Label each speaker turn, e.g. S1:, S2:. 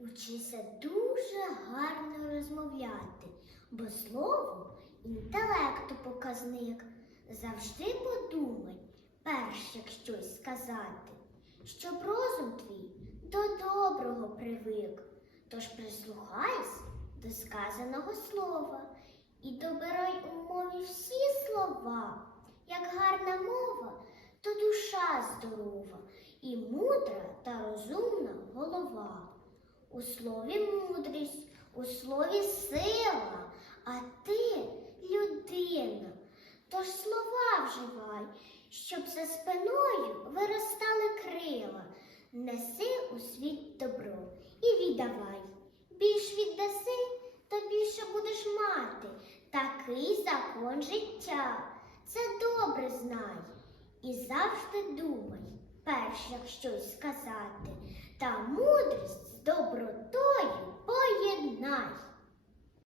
S1: Учися дуже гарно розмовляти, бо слово інтелекту показник. Завжди подумай, перш як щось сказати, щоб розум твій до доброго привик. Тож прислухайся до сказаного слова і добирай у мові всі слова. Як гарна мова, то душа здорова і мудра та розумна голова. У слові мудрість, у слові сила, а ти людина. Тож слова вживай, щоб за спиною виростали крила. Неси у світ добро і віддавай. Більш віддаси, то більше будеш мати. Такий закон життя. Це добре знай. І завжди думай, перш як щось сказати, та мудро